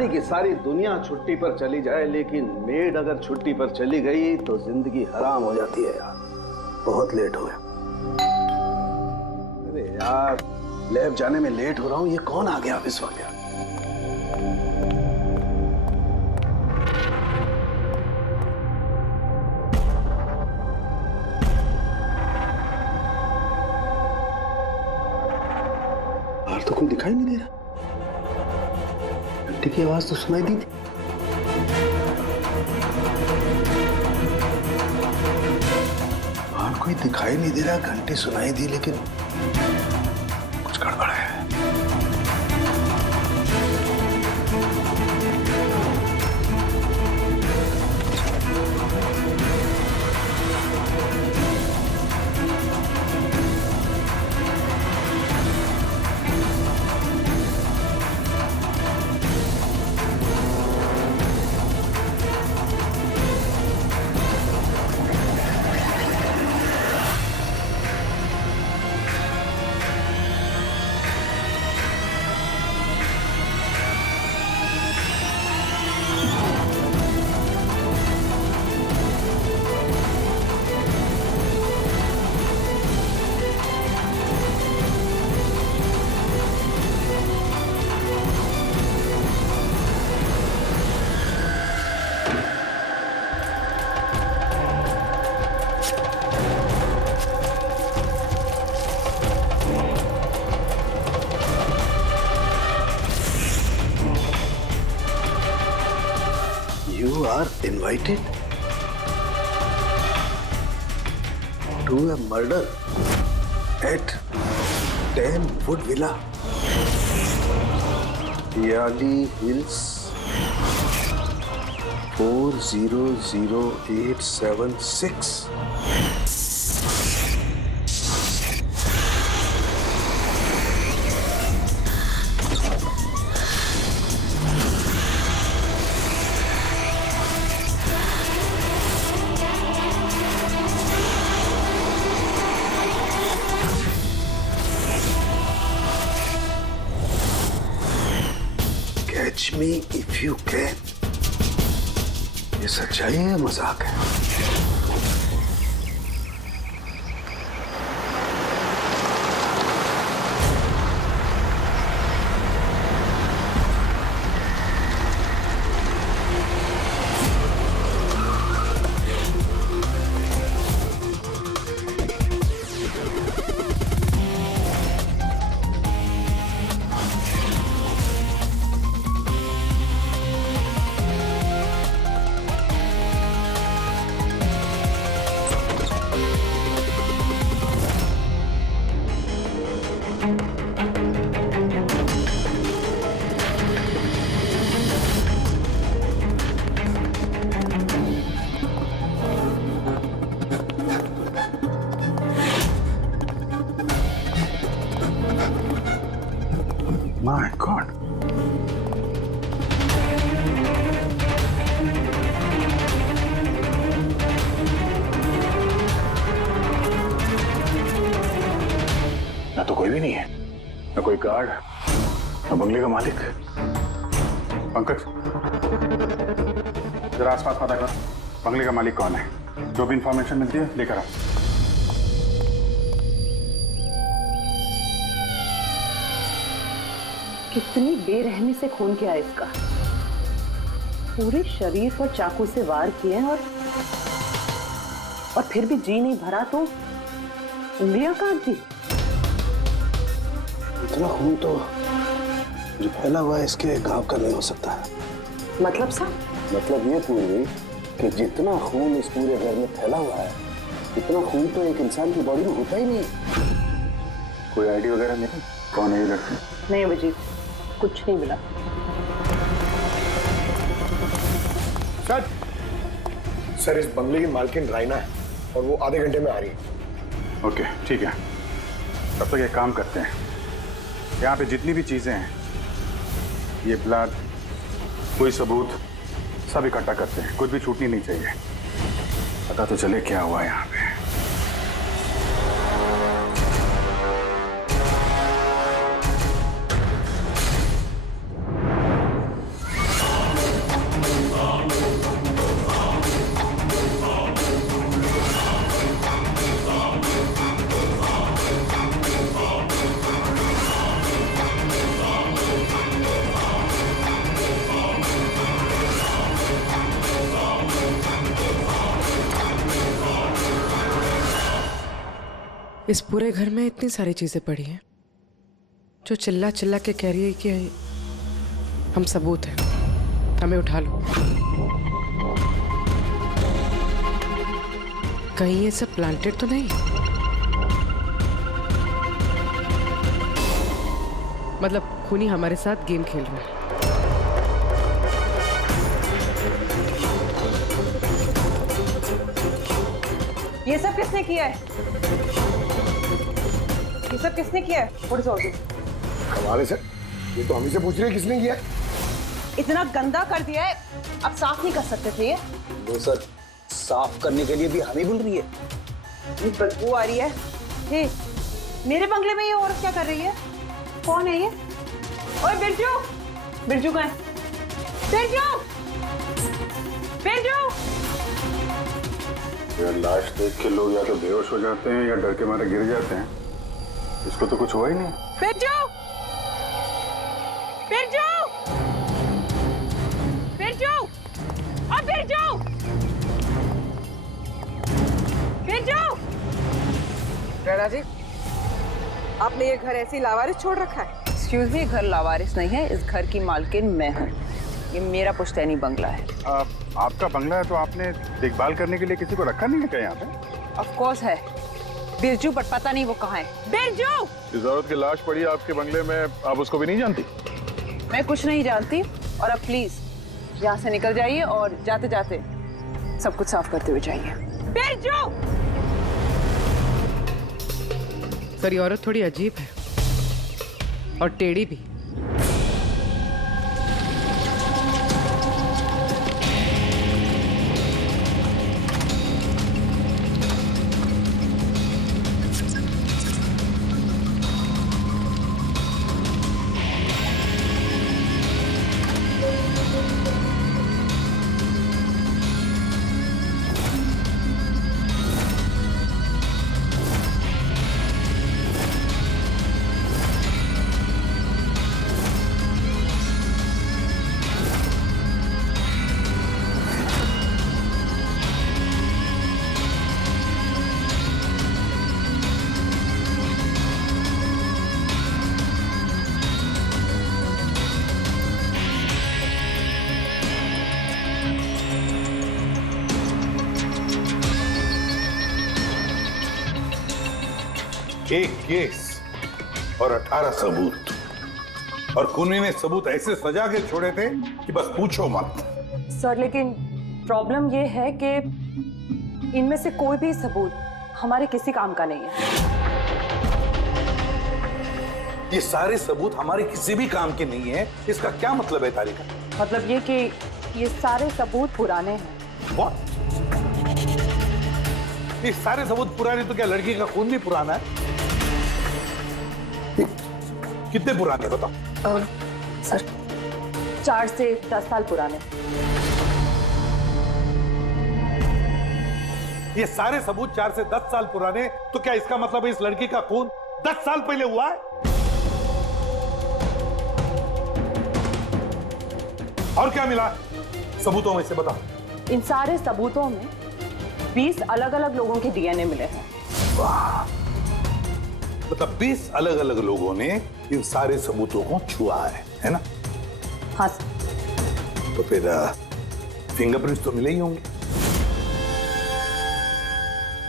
सारी की सारी दुनिया छुट्टी पर चली जाए, लेकिन मेड अगर छुट्टी पर चली गई तो जिंदगी हराम हो जाती है यार। बहुत लेट हो गया। अरे यार, लैब जाने में लेट हो रहा हूँ। ये कौन आ गया ऑफिस वाले? बाहर तो कोई दिखाई नहीं दे रहा। घंटे की आवाज तो सुनाई दी थी। बाहर कोई दिखाई नहीं दे रहा, घंटी सुनाई दी, लेकिन कुछ गड़बड़ है। You are invited to a murder at 10 Wood Villa, Yali Hills, 400876. Catch me if you can. ये सच्चाई है या मजाक है? My God. ना तो कोई भी नहीं है, ना कोई गार्ड, ना बंगले का मालिक। पंकज, जरा आसपास पता कर, बंगले का मालिक कौन है? जो भी इंफॉर्मेशन मिलती है लेकर आओ। कितनी बेरहमी से खून किया इसका। पूरे शरीर पर चाकू से वार किए और फिर भी जी नहीं भरा तो उंगलियां काट दी। इतना खून तो जो फैला हुआ है इसके गांव का नहीं हो सकता है। मतलब सा? मतलब ये पूरी कि जितना खून इस पूरे घर में फैला हुआ है, इतना खून तो एक इंसान की बॉडी में होता ही नहीं। कोई आईडी वगैरह नहीं? कौन है ये लड़की? नहीं अभिजीत, कुछ नहीं मिला। सर, इस बंगले की मालकिन राइना है और वो आधे घंटे में आ रही है। ओके, ठीक है। तब तक एक काम करते हैं, यहाँ पे जितनी भी चीजें हैं, ये ब्लड, कोई सबूत, सब इकट्ठा करते हैं। कुछ भी छूटनी नहीं चाहिए। पता तो चले क्या हुआ यहाँ पे। इस पूरे घर में इतनी सारी चीजें पड़ी हैं जो चिल्ला चिल्ला के कह रही है कि हम सबूत हैं, हमें उठा लो। कहीं ये सब प्लांटेड तो नहीं? मतलब खूनी हमारे साथ गेम खेल रहे हैं। ये सब किसने किया है? ये सब किसने किया है? What is all this? कमाल है सर, ये तो हम ही से पूछ रहे हैं किसने किया है। इतना गंदा कर दिया है, अब साफ नहीं कर सकते थे ये? वो सर साफ करने के लिए भी हम ही बोल रही है। बदबू आ रही है। ये मेरे बंगले में ये औरत क्या कर रही है? कौन है ये? ओए बिरजू, बिरजू कहाँ है? बिरजू, बिरजू। यार लाश देख के लोग या तो बेहोश हो जाते हैं या डर के मारे गिर जाते हैं। इसको तो कुछ हुआ ही नहीं। बिरजू, बिरजू, बिरजू, अब बिरजू, बिरजू। राणा जी, आपने ये घर ऐसे ही लावारिस छोड़ रखा है? एक्सक्यूज मी, घर लावारिस नहीं है, इस घर की मालकिन मैं हूँ। ये मेरा पुश्तैनी बंगला है। आपका बंगला है तो आपने देखभाल करने के लिए किसी को रखा नहीं है क्या यहाँ पे? ऑफ कोर्स है बिरजू, बट पता नहीं वो कहाँ है। बिरजू! इस औरत की लाश पड़ी है आपके बंगले में, आप उसको भी नहीं जानती? मैं कुछ नहीं जानती, और अब प्लीज यहाँ से निकल जाइए और जाते जाते सब कुछ साफ करते हुए जाइए। बिरजू! सर, ये औरत थोड़ी अजीब है और टेढ़ी भी। एक केस और 18 सबूत, और खूनी ने सबूत ऐसे सजा के छोड़े थे कि बस पूछो मत। सर, लेकिन प्रॉब्लम ये है कि इनमें से कोई भी सबूत हमारे किसी काम का नहीं है। ये सारे सबूत हमारे किसी भी काम के नहीं है, इसका क्या मतलब है तारिका? मतलब ये कि ये सारे सबूत पुराने हैं। What? ये सारे सबूत पुराने तो क्या लड़की का खून भी पुराना है? कितने पुराने बताओ? सर, 4 से 10 साल पुराने। ये सारे सबूत 4 से 10 साल पुराने, तो क्या इसका मतलब है इस लड़की का खून 10 साल पहले हुआ है? और क्या मिला सबूतों में से बताओ? इन सारे सबूतों में 20 अलग अलग लोगों के डीएनए मिले हैं। वाह, मतलब 20 अलग अलग लोगों ने इन सारे सबूतों को छुआ है ना? हाँ सर। तो फिर फिंगरप्रिंट्स तो मिले ही होंगे?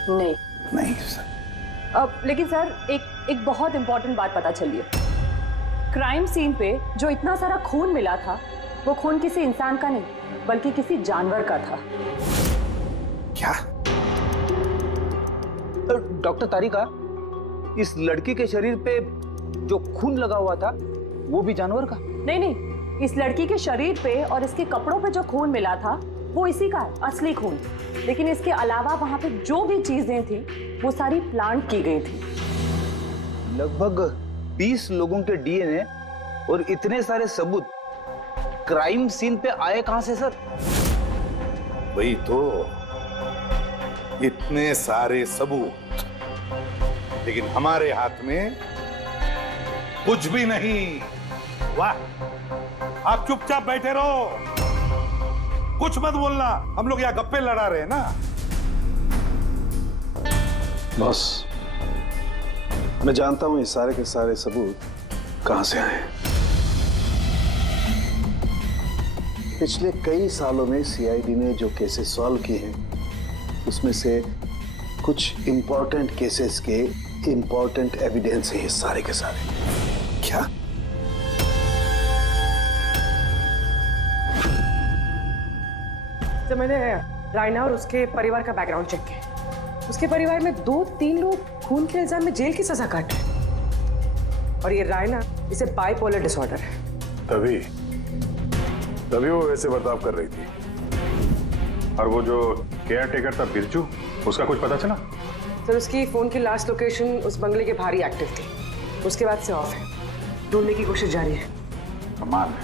नहीं। नहीं सर। अब लेकिन सर, एक बहुत इंपॉर्टेंट बात पता चली है। क्राइम सीन पे जो इतना सारा खून मिला था, वो खून किसी इंसान का नहीं बल्कि किसी जानवर का था। क्या? डॉक्टर तारिका, इस लड़की के शरीर पे जो खून लगा हुआ था वो भी जानवर का? नहीं, इस लड़की के शरीर पे और इसके कपड़ों पे जो खून मिला था वो इसी का है, असली खून। लेकिन इसके अलावा वहां पे जो भी चीजें थी वो सारी प्लांट की गई थी। लगभग 20 लोगों के डीएनए और इतने सारे सबूत क्राइम सीन पे आए कहां से सर? वही तो, इतने सारे सबूत, लेकिन हमारे हाथ में कुछ भी नहीं। वाह, आप चुपचाप बैठे रहो, कुछ मत बोलना, हम लोग यहाँ गप्पे लड़ा रहे हैं ना। बॉस, मैं जानता हूं ये सारे के सारे सबूत कहां से आए हैं। पिछले कई सालों में सीआईडी ने जो केसेस सॉल्व किए हैं उसमें से कुछ इंपॉर्टेंट केसेस के इंपॉर्टेंट एविडेंस है ये सारे के सारे। क्या? तो मैंने रायना और उसके परिवार का बैकग्राउंड चेक किया। उसके परिवार में 2-3 लोग खून के इल्जाम में जेल की सजा काट रहे हैं। और ये रायना, इसे बाइपोलर डिसऑर्डर है। तभी वो वैसे बर्ताव कर रही थी। और वो जो केयर टेकर था बिरजू, उसका कुछ पता चला? सर उसकी फोन की लास्ट लोकेशन उस बंगले के बाहर ही एक्टिव थी, उसके बाद से ऑफ है। ढूंढने की कोशिश जारी है। कमाल है,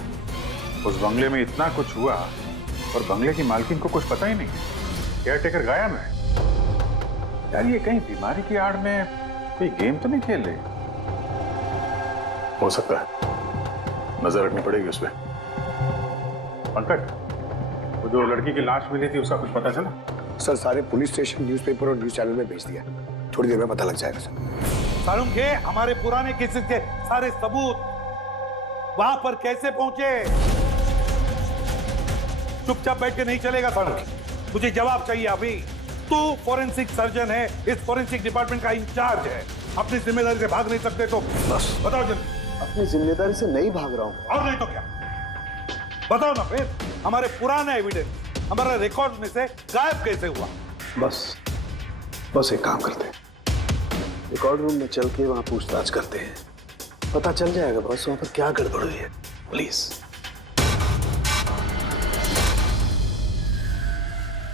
उस बंगले में इतना कुछ हुआ और बंगले की मालकिन को कुछ पता ही नहीं। केयर टेकर गायब है। यार ये कहीं बीमारी की आड़ में कोई गेम तो नहीं खेल रही? हो सकता है, नजर रखनी पड़ेगी उस पर। पंकज, वो जो लड़की की लाश मिली थी उसका कुछ पता चला? सर सारे पुलिस स्टेशन, न्यूज़पेपर और न्यूज़ चैनल में भेज दिया। थोड़ी देर में पता लग जाएगा सर। सारुण के हमारे पुराने केसेस के सारे सबूत वहां पर कैसे पहुंचे? चुपचाप बैठ के नहीं चलेगा सारुण, मुझे जवाब चाहिए अभी। तू फॉरेंसिक सर्जन है, इस फॉरेंसिक डिपार्टमेंट का इंचार्ज है, अपनी जिम्मेदारी से भाग नहीं सकते तो बस बताओ जल्दी। अपनी जिम्मेदारी से नहीं भाग रहा हूं। और नहीं तो क्या? बताओ ना फिर, हमारे पुराने एविडेंस, हमारा रिकॉर्ड में से गायब कैसे हुआ? बस एक काम करते हैं, रिकॉर्ड रूम में चल के वहां पूछताछ करते हैं, पता चल जाएगा बस वहां पर क्या गड़बड़ हुई है। प्लीज।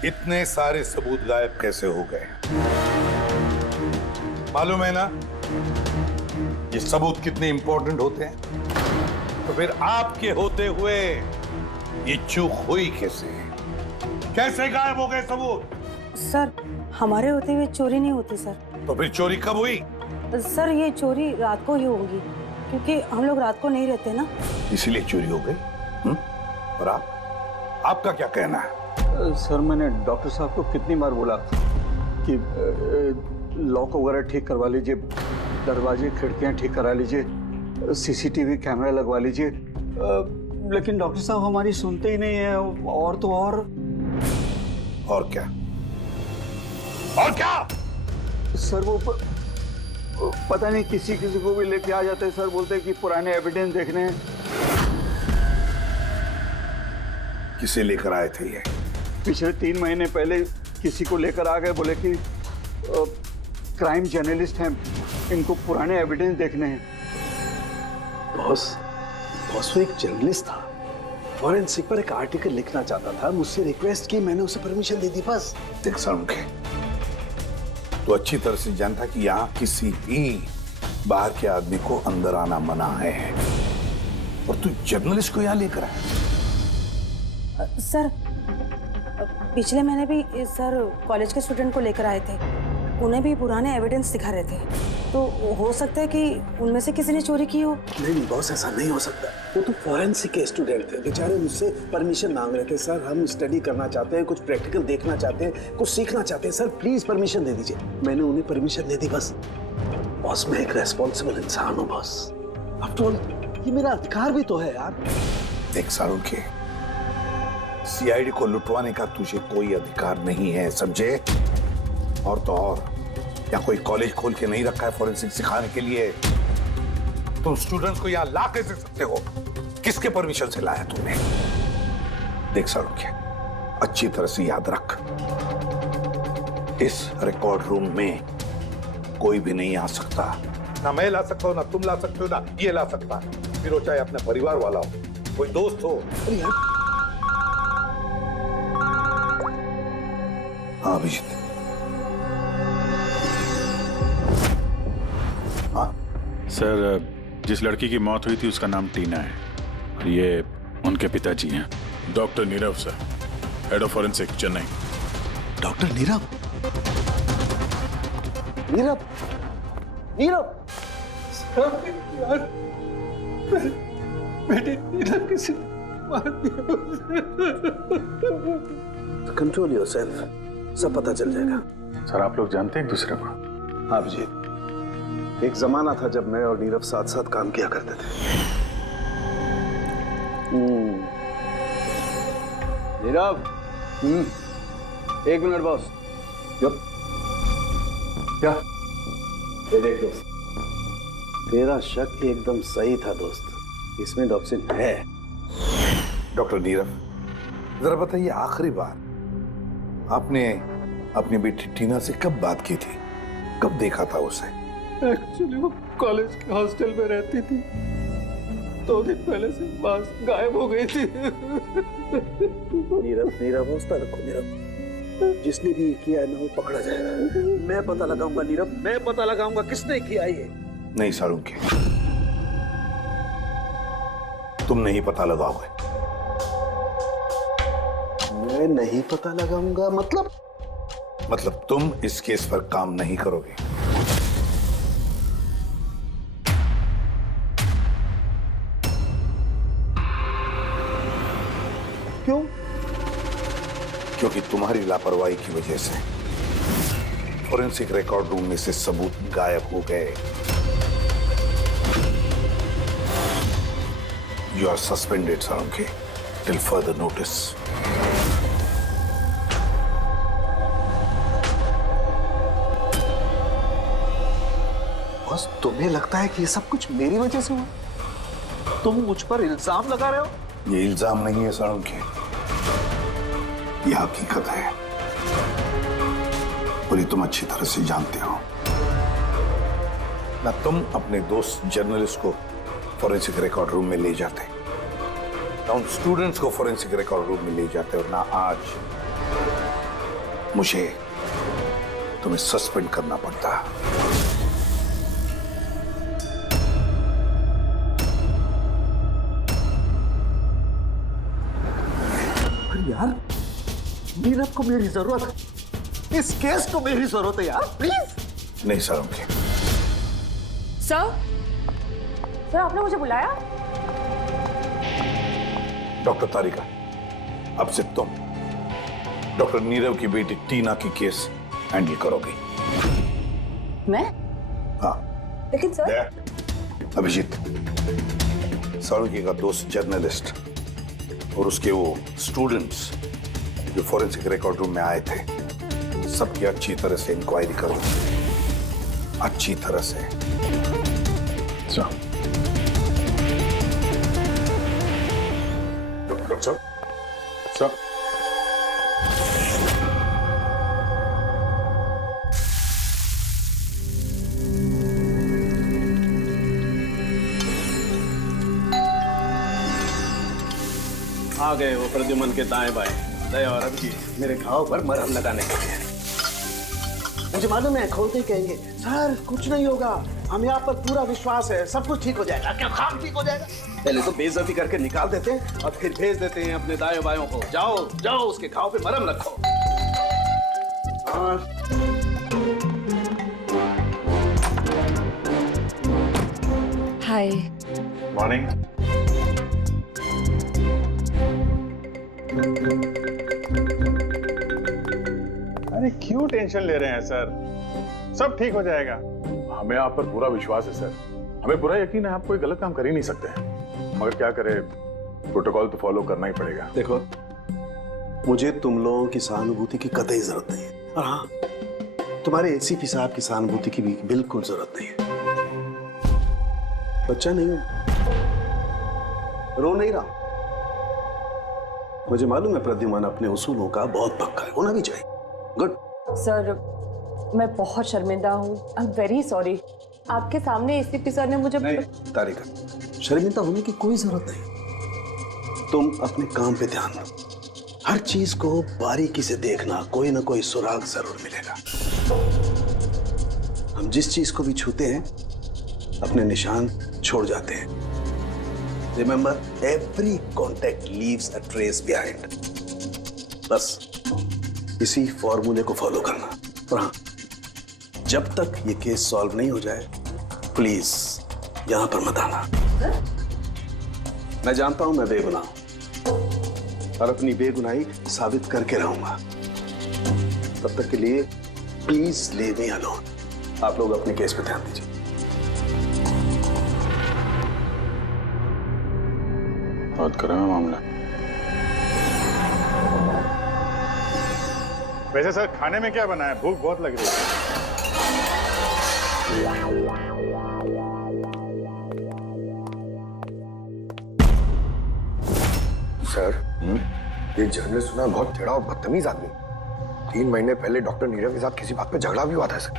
इतने सारे सबूत गायब कैसे हो गए? मालूम है ना ये सबूत कितने इंपॉर्टेंट होते हैं? तो फिर आपके होते हुए ये चूक हुई कैसे? कैसे गायब हो गए सबूत? सर हमारे होते हुए चोरी नहीं होती सर। तो फिर चोरी कब हुई? सर ये चोरी रात को ही होगी, क्योंकि हम लोग रात को नहीं रहते ना, इसीलिए चोरी हो गई। और आपका क्या कहना है? सर मैंने डॉक्टर साहब को कितनी बार बोला कि लॉक वगैरह ठीक करवा लीजिए, दरवाजे खिड़कियां ठीक करा लीजिए, सीसीटीवी कैमरा लगवा लीजिए, लेकिन डॉक्टर साहब हमारी सुनते ही नहीं है। और तो और क्या? और क्या? सर वो पता नहीं किसी को भी लेके आ जाते हैं सर, बोलते हैं कि पुराने एविडेंस देखने हैं। किसे लेकर आए थे ये? पिछले 3 महीने पहले किसी को लेकर आ गए, बोले कि क्राइम जर्नलिस्ट हैं, इनको पुराने एविडेंस देखने हैं। बॉस वो एक जर्नलिस्ट था, फॉरेंसिक पर एक आर्टिकल लिखना चाहता था, मुझसे रिक्वेस्ट की, मैंने उसे परमिशन दे दी बस। देख सारुण के, तो अच्छी तरह से जानता कि यहाँ किसी भी बाहर के आदमी को अंदर आना मना है, और तू जर्नलिस्ट को यहाँ लेकर आया। सर पिछले महीने भी सर कॉलेज के स्टूडेंट को लेकर आए थे, उन्हें भी पुराने एविडेंस दिखा रहे थे, तो हो सकता है कि उनमें से किसी ने चोरी की हो। नहीं बॉस, ऐसा नहीं हो सकता। वो तो फॉरेंसिक के स्टूडेंट थे, बेचारे मुझसे परमिशन मांग रहे थे। सर हम स्टडी करना चाहते हैं, कुछ प्रैक्टिकल देखना चाहते हैं, कुछ सीखना चाहते हैं, सर प्लीज परमिशन दे दीजिए। मैंने उन्हें परमिशन दे दी बस। बॉस मैं एक रेस्पॉन्सिबल इंसान हूँ बॉस, आफ्टर ऑल ये मेरा अधिकार भी तो है यार। देख सारुण के, सीआईडी को लुटवाने का तुझे कोई अधिकार नहीं है, समझे? और तो और या कोई कॉलेज खोल के नहीं रखा है फॉरेंसिक सिखाने के लिए। तुम स्टूडेंट्स को यहाँ ला कैसे सकते हो? किसके परमिशन से लाया तुमने? देख सारुण के, अच्छी तरह से याद रख, इस रिकॉर्ड रूम में कोई भी नहीं आ सकता। ना मैं ला सकता हूँ, ना तुम ला सकते हो, ना ये ला सकता। फिर वो चाहे अपने परिवार वाला हो, कोई दोस्त हो। हाँ अभिजीत। सर जिस लड़की की मौत हुई थी उसका नाम टीना है, और ये उनके पिताजी हैं, doctor Nirav sir, head of forensic Chennai. Doctor Nirav? Nirav Nirav यार बेटे नीरव किसी मार दिया। कंट्रोल योरसेल्फ, सब पता चल जाएगा। सर आप लोग जानते हैं एक दूसरे को? हाँ जी, एक जमाना था जब मैं और नीरव साथ साथ काम किया करते थे। नीरव, एक मिनट बॉस। क्या? ये देख दोस्त, तेरा शक एकदम सही था दोस्त, इसमें टॉक्सिन है। डॉक्टर नीरव, जरा बताइए, आखिरी बार आपने अपनी बेटी टीना से कब बात की थी? कब देखा था उसे? एक्चुअली वो कॉलेज के हॉस्टल में रहती थी, 2 दिन पहले से बस गायब हो गई थी। नीरव हौसला रखो नीरव, जिसने भी किया है ना वो पकड़ा जाएगा। मैं पता लगाऊंगा नीरव, मैं पता लगाऊंगा किसने किया ये। नहीं साळुंखे, तुम नहीं पता लगाओगे। मैं नहीं पता लगाऊंगा मतलब तुम इस केस पर काम नहीं करोगे। क्यों? क्योंकि तुम्हारी लापरवाही की वजह से फोरेंसिक रिकॉर्ड रूम में से सबूत गायब हो गए। You are suspended, Salunkhe, till further notice. बस तुम्हें लगता है कि ये सब कुछ मेरी वजह से हुआ? तुम मुझ पर इल्जाम लगा रहे हो? ये इल्जाम नहीं है साळुंखे, ये हकीकत है और ये तुम अच्छी तरह से जानते हो ना। तुम अपने दोस्त जर्नलिस्ट को फोरेंसिक रिकॉर्ड रूम में ले जाते, ना उन स्टूडेंट्स को फोरेंसिक रिकॉर्ड रूम में ले जाते, और ना आज मुझे तुम्हें सस्पेंड करना पड़ता। यार, नीरव को मेरी जरूरत है, इस केस को मेरी जरूरत है यार, प्लीज। नहीं साळुंखे। सर आपने मुझे बुलाया? डॉक्टर तारिका, अब से तुम डॉक्टर नीरव की बेटी टीना की केस हैंडल करोगी। मैं? हाँ। लेकिन सर। अभिजीत, साळुंखे का दोस्त जर्नलिस्ट और उसके वो स्टूडेंट्स जो फोरेंसिक रिकॉर्ड रूम में आए थे, सबकी अच्छी तरह से इंक्वायरी करो, अच्छी तरह से। डॉक्टर साहब, आ गए वो प्रद्युमन के दाएं बाएं, दया और अभिजीत मेरे घाव पर मरहम लगाने के लिए। मुझे मालूम है खोलते ही कहेंगे सर कुछ नहीं होगा, हमें आप पर पूरा विश्वास है, सब कुछ ठीक हो जाएगा। क्या काम ठीक हो जाएगा? पहले तो बेइज्जती करके निकाल देते हैं और फिर भेज देते हैं अपने दाएं बायों को, जाओ जाओ उसके घाव पे मरहम रखो। हाय। मॉर्निंग। अरे क्यों टेंशन ले रहे हैं सर, सब ठीक हो जाएगा। हमें आप पर पूरा विश्वास है सर, हमें पूरा यकीन है आप कोई गलत काम कर ही नहीं सकते, मगर क्या करें, प्रोटोकॉल तो फॉलो करना ही पड़ेगा। देखो, मुझे तुम लोगों की सहानुभूति की कतई जरूरत नहीं है, और हाँ, तुम्हारे एसीपी साहब की सहानुभूति की भी बिल्कुल जरूरत नहीं है। बच्चा नहीं हूं, रो नहीं रहा। मुझे मालूम है प्रद्युमन अपने उसूलों का बहुत पक्का है, होना भी चाहिए। गुड। सर मैं बहुत शर्मिंदा हूँ, आई एम वेरी सॉरी। आपके सामने एसीपी सर ने मुझे नहीं, तारिका, शर्मिंदा होने की कोई जरूरत नहीं। तुम अपने काम पे ध्यान दो, हर चीज को बारीकी से देखना, कोई ना कोई सुराग जरूर मिलेगा। हम जिस चीज को भी छूते हैं अपने निशान छोड़ जाते हैं। Remember, every contact leaves a trace behind. बस इसी फॉर्मूले को फॉलो करना। और हाँ, जब तक ये केस सॉल्व नहीं हो जाए प्लीज यहां पर मत आना। मैं जानता हूं मैं बेगुनाह हूं और अपनी बेगुनाही साबित करके रहूंगा। तब तक के लिए प्लीज लीव मी अलोन। आप लोग अपने केस पे ध्यान दीजिए। बहुत गर्म है मामला। वैसे सर खाने में क्या बना है? भूख बहुत लग रही है। सर, ये जर्नलिस्ट सुना बहुत टेढ़ा और बदतमीज आदमी। 3 महीने पहले डॉक्टर नीरव के साथ किसी बात पे झगड़ा भी हुआ था सर।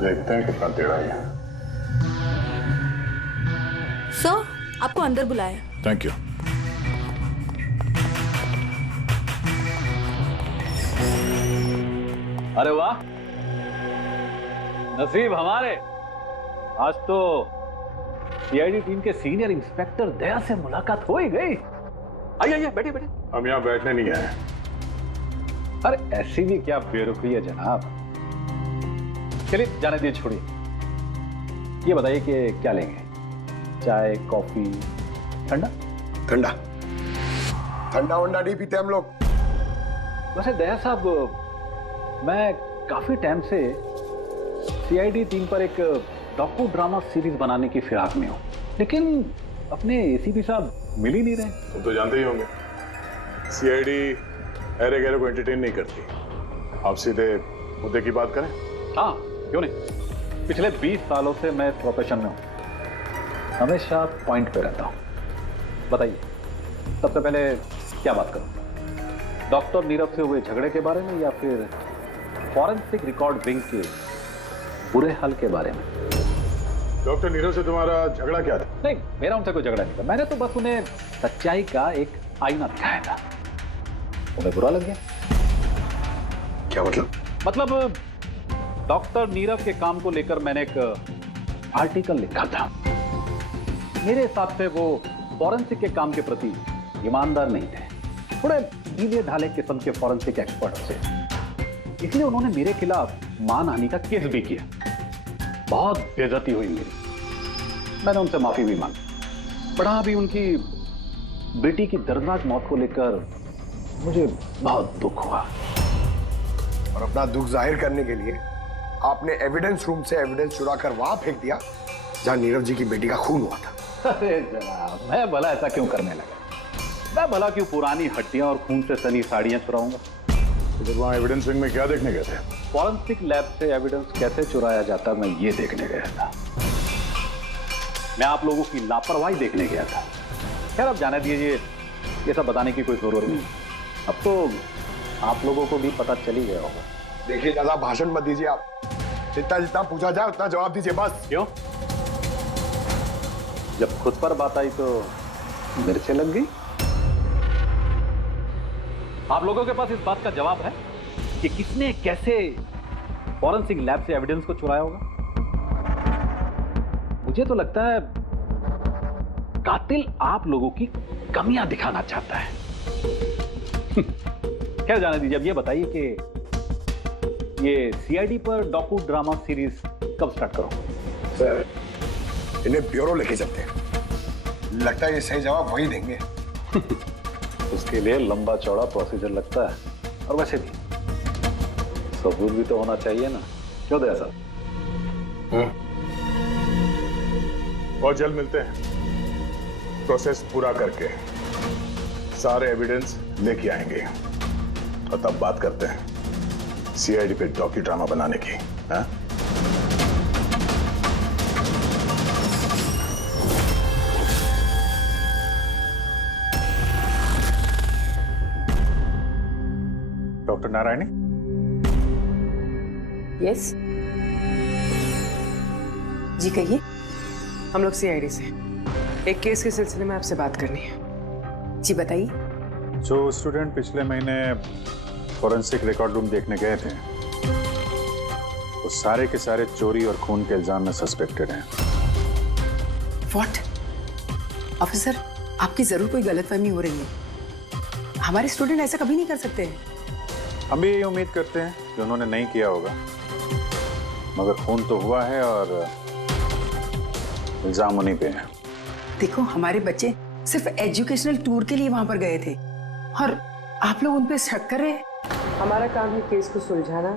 देखते हैं कितना टेढ़ा है। सर, आपको अंदर बुलाया। Thank you. अरे वाह, नसीब हमारे, आज तो सीआईडी टीम के सीनियर इंस्पेक्टर दया से मुलाकात हो ही गई। आइए आइए, बैठिए बैठिए। हम यहाँ बैठने नहीं आए। अरे ऐसी भी क्या बेरुखी है जनाब। चलिए जाने दीजिए, छोड़िए। ये बताइए कि क्या लेंगे? चाय, कॉफी, ठंडा? ठंडा ठंडा वंडा नहीं पीते हम लोग। वैसे दया साहब, मैं काफी टाइम से सीआईडी टीम पर एक डॉक्यू ड्रामा सीरीज बनाने की फिराक में हूं, लेकिन अपने एसीपी साहब मिल ही नहीं रहे। तुम तो जानते ही होंगे, सीआईडी अरे गहरे को एंटरटेन नहीं करती। आप सीधे मुद्दे की बात करें। हाँ, क्यों नहीं। पिछले 20 सालों से मैं इस प्रोफेशन में हूं, हमेशा पॉइंट पे रहता हूं। बताइए, सबसे पहले क्या बात करूं? डॉक्टर नीरव से हुए झगड़े के बारे में या फिर फॉरेंसिक रिकॉर्ड विंग के बुरे हाल के बारे में? डॉक्टर नीरव से तुम्हारा झगड़ा क्या था? नहीं, मेरा उनसे कोई झगड़ा नहीं था। मैंने तो बस उन्हें सच्चाई का एक आईना दिखाया था। उन्हें बुरा लग गया। क्या मतलब? मतलब डॉक्टर नीरव के काम को लेकर मैंने एक आर्टिकल लिखा था। मेरे हिसाब से वो फॉरेंसिक के काम के प्रति ईमानदार नहीं थे, थोड़े ढीले ढाले किस्म के फॉरेंसिक एक्सपर्ट थे। इसलिए उन्होंने मेरे खिलाफ मानहानि का केस भी किया। बहुत बेइज्जती हुई मेरी। मैंने उनसे माफी भी मांगी। बड़ा भी उनकी बेटी की दर्दनाक मौत को लेकर मुझे बहुत दुख हुआ। और अपना दुख जाहिर करने के लिए आपने एविडेंस रूम से एविडेंस चुरा कर वहां फेंक दिया जहां नीरव जी की बेटी का खून हुआ था। अरे जनाब, मैं भला ऐसा क्यों करने लगा? मैं भला क्यों पुरानी हड्डियां और खून से सनी साड़ियां चुराऊंगा? तो फिर वहां एविडेंस विंग में क्या देखने गए थे? फॉरेंसिक लैब से एविडेंस कैसे चुराया जाता, मैं ये देखने गया था। मैं आप लोगों की लापरवाही देखने गया था। खैर, अब जाने दीजिए, ये सब बताने की कोई जरूरत नहीं। अब तो आप लोगों को भी पता चल ही गया होगा। देखिए, ज्यादा भाषण मत दीजिए आप। जितना जितना पूछा जाए उतना जवाब दीजिए बस। क्यों? जब खुद पर बात आई तो मिर्चें लग गई। आप लोगों के पास इस बात का जवाब है कि किसने कैसे फॉरेंसिक लैब से एविडेंस को चुराया होगा? मुझे तो लगता है कातिल आप लोगों की कमियां दिखाना चाहता है। खैर, जाने दीजिए। अब ये बताइए कि ये सीआईडी पर डॉक्यू ड्रामा सीरीज कब स्टार्ट करो? सर, इन्हें ब्यूरो लेके चलते हैं। लगता है ये सही जवाब वही देंगे। उसके लिए लंबा चौड़ा प्रोसीजर लगता है, और वैसे भी सबूत भी तो होना चाहिए ना। क्यों दया साहब? बहुत जल्द मिलते हैं। प्रोसेस पूरा करके सारे एविडेंस लेके आएंगे और तब बात करते हैं सीआईडी पे डॉक्यू ड्रामा बनाने की। हाँ? डॉक्टर नारायणी? यस जी, कहिए। हम लोग सीआईडी से एक केस के सिलसिले में आपसे बात करनी है। जी बताइए। जो स्टूडेंट पिछले महीने फॉरेंसिक रिकॉर्ड रूम देखने गए थे, वो सारे के सारे चोरी और खून के इल्जाम में सस्पेक्टेड हैं। व्हाट? ऑफिसर, आपकी जरूर कोई गलतफहमी हो रही है। हमारे स्टूडेंट ऐसा कभी नहीं कर सकते हैं। हम भी यही उम्मीद करते हैं कि उन्होंने नहीं किया होगा, मगर खून तो हुआ है और इल्जाम उन्हीं पे है। देखो, हमारे बच्चे सिर्फ एजुकेशनल टूर के लिए वहां पर गए थे और आप लोग उन पे शक कर रहे हैं। हमारा काम है केस को सुलझाना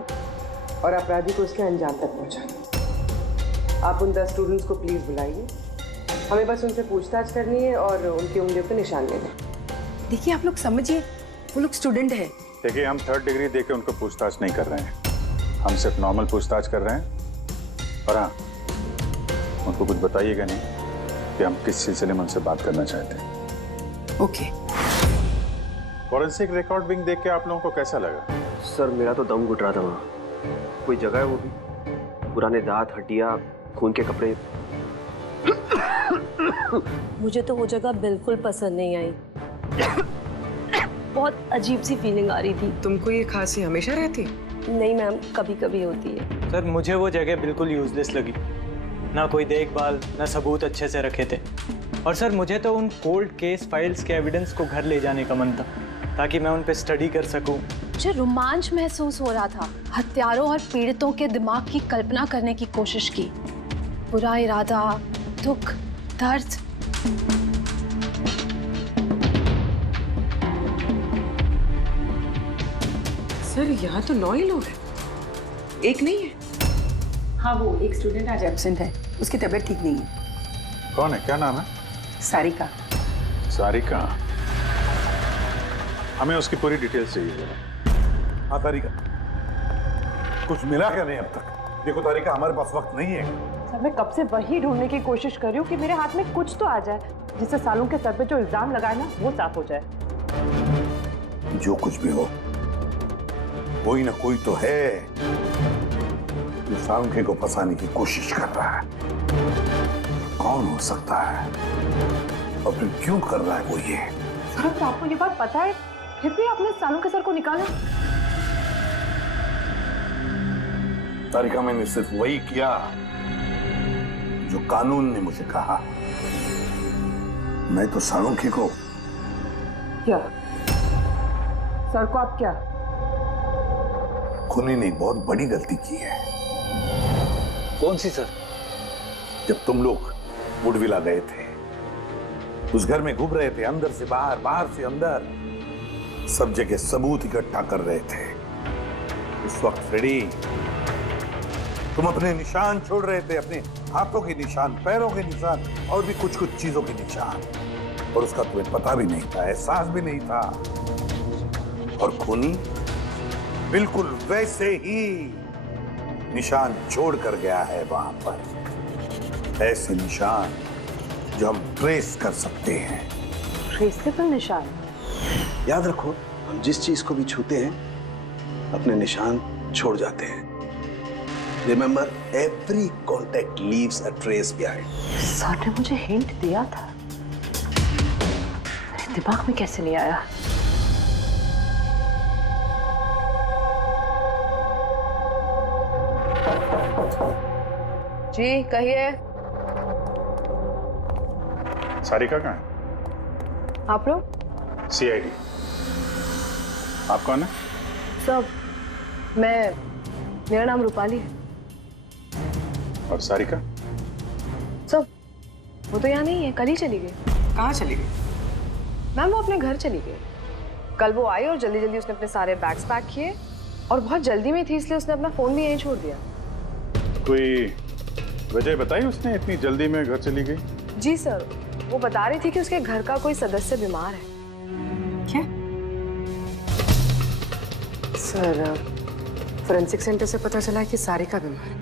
और अपराधी को उसके अंजाम तक पहुंचाना। आप उन 10 स्टूडेंट्स को प्लीज बुलाइए हमें बस उनसे पूछताछ करनी है और उनकी उंगलियों पे निशान लेने। देखिए आप लोग समझिए, वो लोग स्टूडेंट है। देखिए हम 3rd डिग्री देके उनको पूछताछ नहीं कर रहे हैं, हम सिर्फ नॉर्मल पूछताछ कर रहे हैं। और हाँ, उनको कुछ बताइएगा नहीं कि हम किस सिलसिले में उनसे बात करना चाहते हैं। ओके। फॉरेंसिक रिकॉर्डिंग देख के आप लोगों को कैसा लगा? सर मेरा तो दम घुट रहा था वहाँ। कोई जगह है वो भी, पुराने दांत, हड्डियाँ, खून के कपड़े। मुझे तो वो जगह बिल्कुल पसंद नहीं आई। बहुत अजीब सी फीलिंग आ रही थी। तुमको ये खांसी हमेशा रहती? नहीं मैम, कभी कभी होती है। सर मुझे वो जगह बिल्कुल यूजलेस लगी, ना कोई देखभाल, ना सबूत अच्छे से रखे थे। और सर मुझे तो उन कोल्ड केस फाइल्स के एविडेंस को घर ले जाने का मन था, ताकि मैं उन पे स्टडी कर सकूं। मुझे रोमांच महसूस हो रहा था। हत्यारों और पीड़ितों के दिमाग की कल्पना करने की कोशिश की। बुरा इरादा, दुख, दर्द। सर यहाँ तो 9 ही लोग हैं, एक नहीं है। हाँ, वो एक स्टूडेंट आज एब्सेंट है, उसकी तबीयत ठीक नहीं है। कौन है, क्या नाम है? सारिका। सारिका, हमें उसकी पूरी डिटेल्स चाहिए। हाँ तारिका, कुछ मिला क्या नहीं अब तक? देखो तारिका, हमारे पास वक्त नहीं है। सर मैं कब से वही ढूंढने की कोशिश कर रही हूँ कि मेरे हाथ में कुछ तो आ जाए, जिससे सालों के सर पे जो इल्जाम लगाए ना वो साफ हो जाए। जो कुछ भी हो, कोई ना कोई तो है जो सालुंखे को फंसाने की कोशिश कर रहा है। कौन हो सकता है और फिर क्यों कर रहा है वो ये? सर तो आपको ये बात पता है, फिर भी आपने सालों के सर को निकाला। तारिका, मैंने सिर्फ वही किया जो कानून ने मुझे कहा। मैं तो सालुंखे को क्या? सर को आप क्या? खूनी ने बहुत बड़ी गलती की है। कौन सी सर? जब तुम लोग वुडविला गए थे, उस घर में घूम रहे थे, अंदर से बाहर, बाहर से अंदर, सब जगह सबूत इकट्ठा कर रहे थे। उस वक्त फ्रेडी, तुम अपने निशान छोड़ रहे थे, अपने हाथों के निशान, पैरों के निशान और भी कुछ कुछ चीजों के निशान, और उसका तुम्हें पता भी नहीं था, एहसास भी नहीं था। और खूनी बिल्कुल वैसे ही निशान छोड़ कर गया है वहां पर, ऐसे निशान जो हम ट्रेस कर सकते हैं। ट्रेसेबल निशान? याद रखो, हम जिस चीज को भी छूते हैं अपने निशान छोड़ जाते हैं। Remember, every contact leaves a trace behind. Sir ने मुझे हिंट दिया था, मेरे दिमाग में कैसे नहीं आया? जी कहिए। सारिका कहाँ है? आप लोग? CID। आप कौन है? सब, मेरा नाम रूपाली है। और सारिका? सब, वो तो यहाँ नहीं है, कल ही चली गई। कहाँ चली गई? मैम वो अपने घर चली गई। कल वो आई और जल्दी जल्दी उसने अपने सारे बैग्स पैक किए, और बहुत जल्दी में थी इसलिए उसने अपना फोन भी यहीं छोड़ दिया। कोई वजह बताई उसने इतनी जल्दी में घर चली गई? जी सर, वो बता रही थी कि उसके घर का कोई सदस्य बीमार है। क्या? सर, फोरेंसिक सेंटर से पता चला है कि सारिका बीमार है,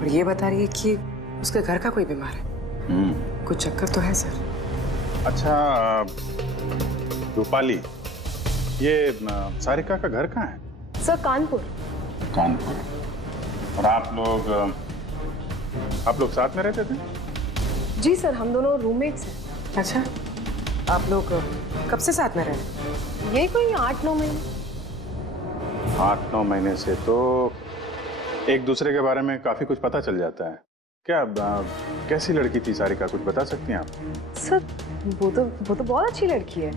और ये बता रही है कि उसके घर का कोई बीमार है। कुछ चक्कर तो है सर। अच्छा रूपाली, ये सारिका का घर कहाँ है? सर कानपुर। कानपुर। और आप लोग साथ में रहते थे? जी सर, हम दोनों रूममेट्स हैं। अच्छा, आप लोग कब से साथ में रहे? यही कोई 8-9 महीने। 8-9 महीने से तो एक दूसरे के बारे में काफी कुछ पता चल जाता है। क्या कैसी लड़की थी सारिका, कुछ बता सकती हैं आप? सर वो तो बहुत अच्छी लड़की है।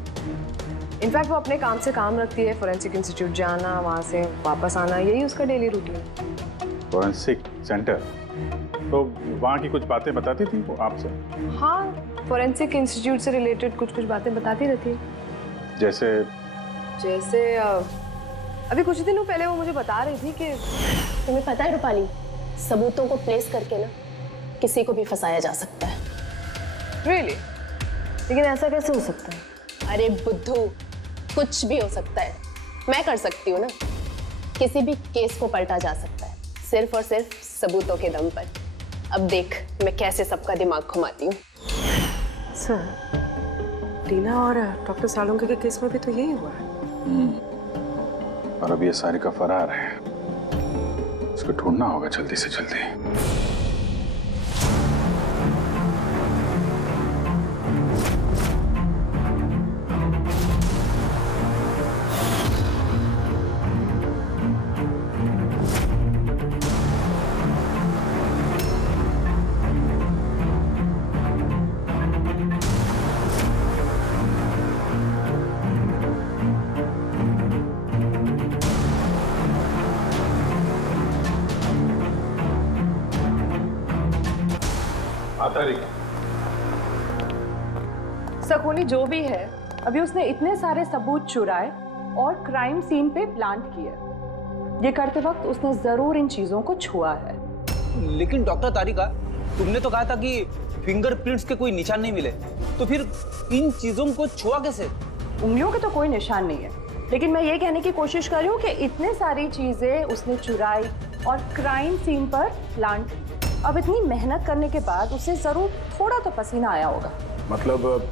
इनफैक्ट वो अपने काम से काम रखती है, फोरेंसिक इंस्टीट्यूट जाना, वहाँ से वापस आना, यही उसका डेली रूटीन है। Forensic centre? तो वहाँ की कुछ बातें बताती थी वो आपसे? हाँ, फोरेंसिक इंस्टीट्यूट से रिलेटेड कुछ बातें बताती रहती है। जैसे अभी कुछ दिनों पहले वो मुझे बता रही थी कि तुम्हें पता है रूपाली, सबूतों को प्लेस करके ना किसी को भी फंसाया जा सकता है। Really? लेकिन ऐसा कैसे हो सकता है? अरे बुद्धू, कुछ भी हो सकता है। मैं कर सकती हूँ ना। किसी भी केस को पलटा जा सकता है, सिर्फ और सिर्फ सबूतों के दम पर। अब देख मैं कैसे सबका दिमाग घुमाती हूँ। सर, टीना और डॉक्टर सालुंके के केस में भी तो यही हुआ है। और अब ये सारिका फरार है, इसको ढूंढना होगा जल्दी से जल्दी। शकुनी जो भी है, अभी उसने इतने सारे सबूत चुराए और क्राइम सीन पे प्लांट किए। ये करते वक्त उसने जरूर इन चीजों को छुआ है। लेकिन डॉक्टर तारिका, तुमने तो कहा था कि फिंगरप्रिंट्स के कोई निशान नहीं मिले, तो फिर इन चीजों को छुआ कैसे? उंगलियों के तो कोई निशान नहीं है, लेकिन मैं ये कहने की कोशिश कर रही हूँ कि इतने सारी चीजें उसने चुराई और क्राइम सीन पर प्लांट की। अब इतनी मेहनत करने के बाद उसे जरूर थोड़ा तो पसीना आया होगा। मतलब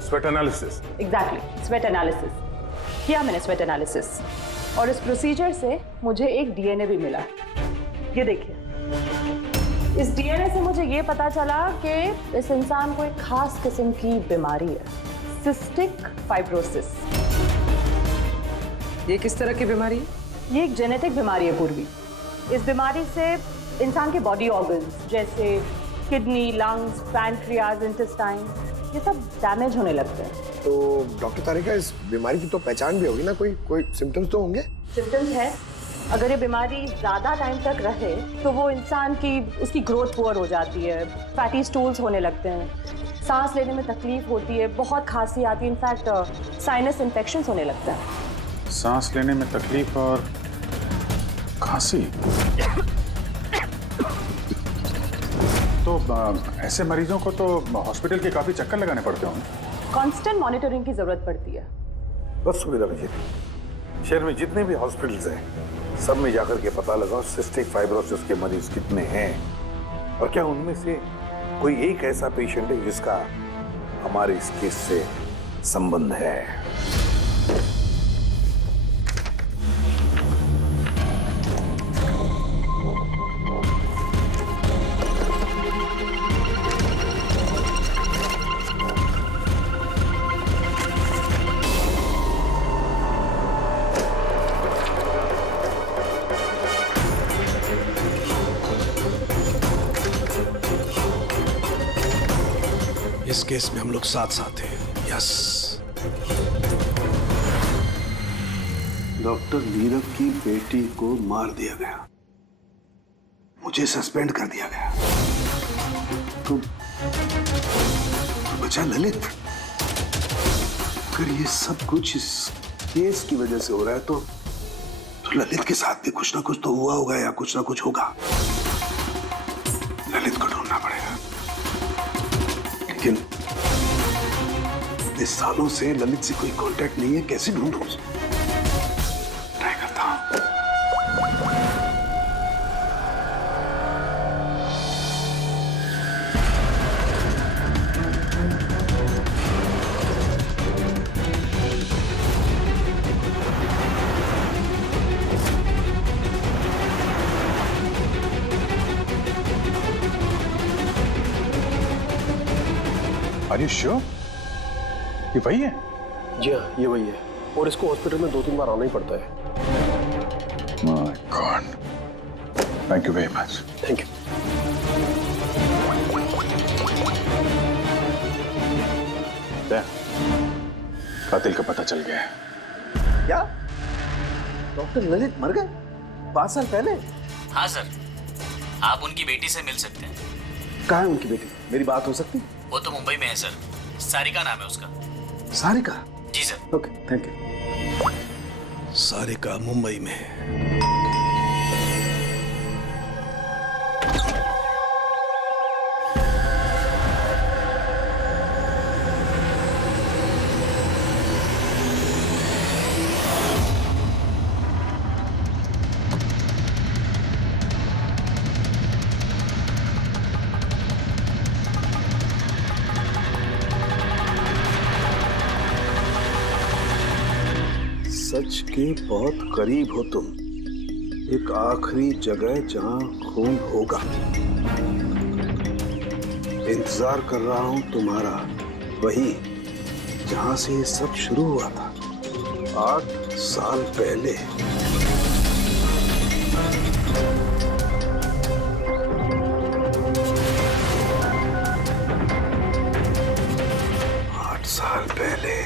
sweat analysis? Exactly, sweat analysis किया मैंने, स्वेट एनालिसिस। और इस प्रोसीजर से मुझे एक डीएनए भी मिला। ये देखिए, इस डीएनए से मुझे ये पता चला कि इस इंसान को एक खास किस्म की बीमारी है, सिस्टिक फाइब्रोसिस। ये किस तरह की बीमारी है? ये एक जेनेटिक बीमारी है पूर्वी। इस बीमारी से इंसान के बॉडी ऑर्गन्स जैसे किडनी, लंग्स, पैंक्रियाज, इंटेस्टाइन, ये सब डैमेज होने लगते हैं। तो डॉक्टर तारिका, इस बीमारी की तो पहचान भी होगी ना? कोई सिम्टम्स तो होंगे? सिम्टम्स है। अगर ये बीमारी ज्यादा टाइम तक रहे तो वो इंसान की उसकी ग्रोथ पुअर हो जाती है, फैटी स्टूल्स होने लगते हैं, सांस लेने में तकलीफ होती है, बहुत खांसी आती है, इनफैक्ट साइनस इन्फेक्शंस होने लगता है। सांस लेने में तकलीफ और खांसी? तो ऐसे मरीजों को तो हॉस्पिटल के काफी चक्कर लगाने पड़ते होंगे। कांस्टेंट मॉनिटरिंग की जरूरत पड़ती है। बस सुविधा मुझे, शहर में जितने भी हॉस्पिटल्स हैं सब में जाकर के पता लगाओ सिस्टिक फाइब्रोसिस के मरीज कितने हैं और क्या उनमें से कोई एक ऐसा पेशेंट है जिसका हमारे इस केस से संबंध है। इस केस में हम लोग साथ साथ हैं। यस। डॉक्टर नीरव की बेटी को मार दिया गया, मुझे सस्पेंड कर दिया गया, तो बचा ललित। अगर ये सब कुछ इस केस की वजह से हो रहा है तो ललित के साथ भी कुछ ना कुछ तो हुआ होगा या कुछ ना कुछ होगा। ललित को ढूंढना पड़ेगा, लेकिन इतने सालों से ललित से कोई कांटेक्ट नहीं है, कैसे ढूंढूं उसे? ट्राई करता हूं। Are you sure? ये वही है? जी हाँ, ये वही है। और इसको हॉस्पिटल में 2-3 बार आना ही पड़ता है। My God. Thank you very much. Thank you. कातिल का पता चल गया है। क्या? डॉक्टर ललित मर गए 5 साल पहले? हाँ सर, आप उनकी बेटी से मिल सकते हैं। कहाँ है उनकी बेटी? मेरी बात हो सकती? वो तो मुंबई में है सर, सारिका नाम है उसका। सारिका? जी sir. Okay, thank you. Sarika Mumbai में है। सच के बहुत करीब हो तुम। एक आखिरी जगह जहां खून होगा। इंतजार कर रहा हूं तुम्हारा, वही जहां से ये सब शुरू हुआ था 8 साल पहले। साल पहले।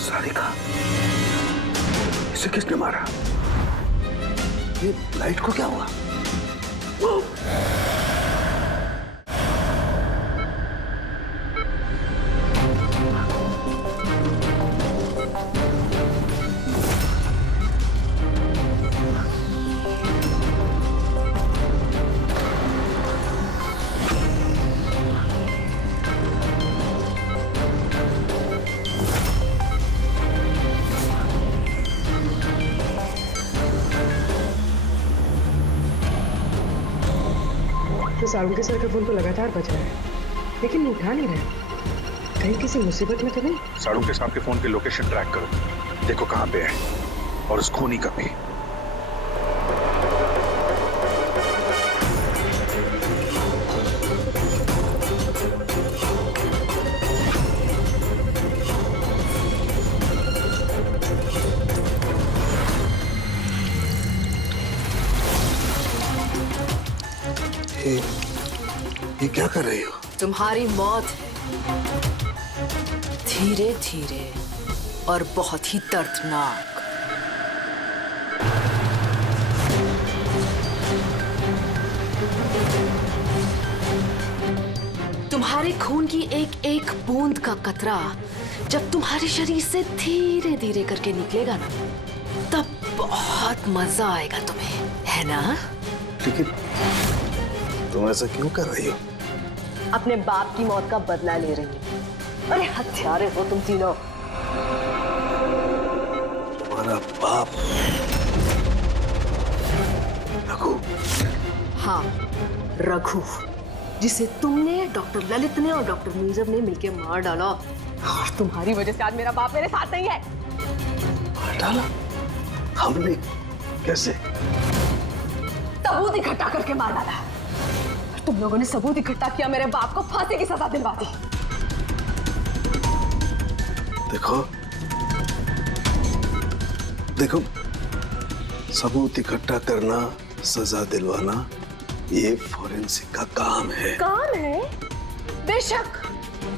सारिका, इसे किसने मारा? ये लाइट को क्या हुआ? वो सारुण सर का फोन तो लगातार बज रहा है, लेकिन वो उठा नहीं रहा। कहीं किसी मुसीबत में तो नहीं? सारुण के साहब के फोन की लोकेशन ट्रैक करो, देखो कहाँ पे है और उस खूनी का भी। ये क्या कर रही हो? तुम्हारी मौत है, धीरे धीरे और बहुत ही दर्दनाक। तुम्हारे खून की एक एक बूंद का कतरा जब तुम्हारे शरीर से धीरे धीरे करके निकलेगा ना, तब बहुत मजा आएगा तुम्हें, है ना? लेकिन तुम ऐसा क्यों कर रही हो? अपने बाप की मौत का बदला ले रही हो। अरे हत्यारे हो तुम तीनों। तुम्हारा बाप रघु? हाँ, रघु, जिसे तुमने, डॉक्टर ललित ने और डॉक्टर नीरव ने मिलकर मार डाला। और तुम्हारी वजह से आज मेरा बाप मेरे साथ नहीं है। मार डाला? हमने? कैसे? सबूत इकट्ठा करके मार डाला। तुम लोगों ने सबूत इकट्ठा किया, मेरे बाप को फांसी की सजा दिलवा दी। देखो देखो, सबूत इकट्ठा करना, सजा दिलवाना, ये फोरेंसिक का काम है। काम है? बेशक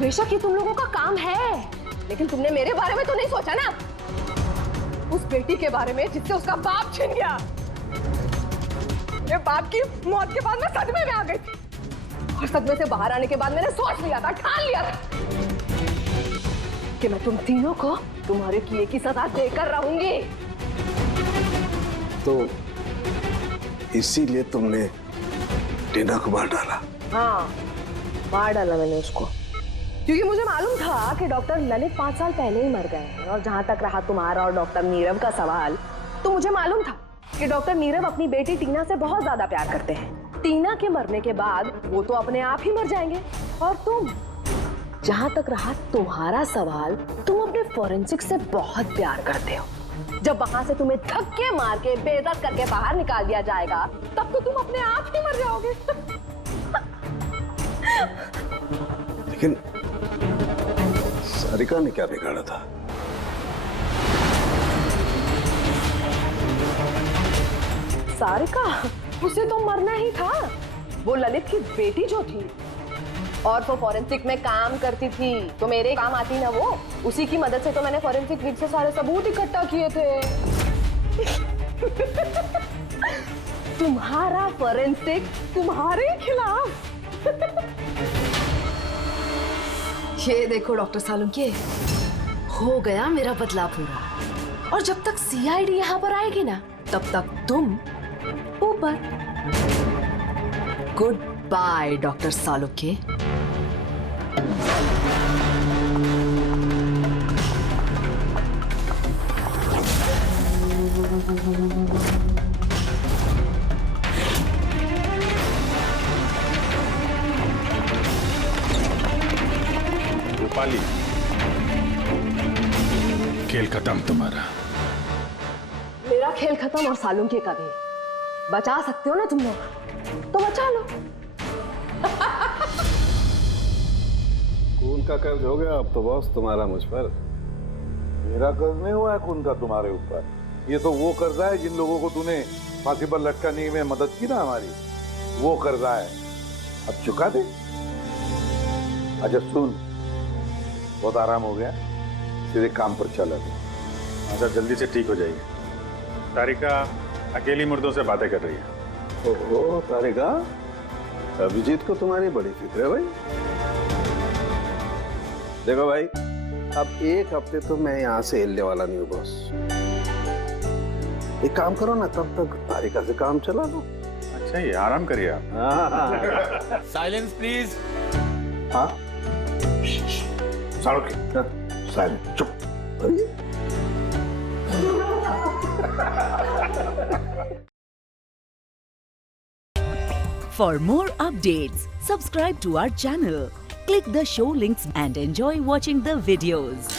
बेशक ये तुम लोगों का काम है, लेकिन तुमने मेरे बारे में तो नहीं सोचा ना, उस बेटी के बारे में जिससे उसका बाप छिन गया। मेरे बाप की मौत के बाद मैं सदमे में आ गई थी, और सदमे से बाहर आने के बाद मैंने सोच लिया था, ठान लिया था कि मैं तुम तीनों को तुम्हारे किए की सजा देकर रहूंगी। तो इसीलिए तुमने टीना को मार डाला? हाँ, मार डाला मैंने उसको, क्योंकि मुझे मालूम था कि डॉक्टर ललित 5 साल पहले ही मर गए हैं। और जहां तक रहा तुम्हारा और डॉक्टर नीरव का सवाल, तो मुझे मालूम था कि डॉक्टर नीरव अपनी बेटी टीना से बहुत ज्यादा प्यार करते हैं। टीना के मरने के बाद वो तो अपने आप ही मर जाएंगे, और तुम, जहां तक रहा तुम्हारा सवाल, तुम अपने फोरेंसिक से बहुत प्यार करते हो। जब वहां से तुम्हें धक्के मार के बेइज्जत करके बाहर निकाल दिया जाएगा, तब तो तुम अपने आप ही मर जाओगे। लेकिन सारिका ने क्या बिगाड़ा था? सारिका? उसे तो मरना ही था। वो ललित की बेटी जो थी, और वो फॉरेंसिक में काम करती थी, तो मेरे काम आती ना वो। उसी की मदद से तो मैंने फॉरेंसिक विंग से सारे सबूत इकट्ठा किए थे। तुम्हारा फॉरेंसिक तुम्हारे खिलाफ। ये देखो डॉक्टर सालुंके, हो गया मेरा बदला पूरा। और जब तक सीआईडी यहाँ पर आएगी ना, तब तक तुम ऊपर। Good by doctor Salunke. Rupali, खेल खत्म तुम्हारा। मेरा खेल खत्म और सालुंके का भी। बचा सकते हो ना तुम लोग, तो बचा लो। खून का कर्ज हो गया अब तो बॉस तुम्हारा मुझ पर। मेरा कर्ज नहीं हुआ है खून का तुम्हारे ऊपर। ये तो वो कर्जा है जिन लोगों को तूने फांसी पर लटकाने में मदद की ना हमारी, वो कर्जा है। अब चुका दे। अच्छा सुन, बहुत आराम हो गया, सीधे काम पर चला दे। अच्छा जल्दी से ठीक हो जाइए। तारिका अकेली मुर्दों से बातें कर रही है। ओहो तारिका, अभिजीत को तुम्हारी बड़ी फिक्र है भाई। देखो भाई, अब एक हफ्ते तो मैं यहाँ से हिलने वाला नहीं हूँ बॉस। एक काम करो ना, तब तक तारिका से काम चला लो। अच्छा ये आराम करिए आप। Silence please. हाँ साइलेंस, चुप। For more updates, subscribe to our channel, click the show links and enjoy watching the videos.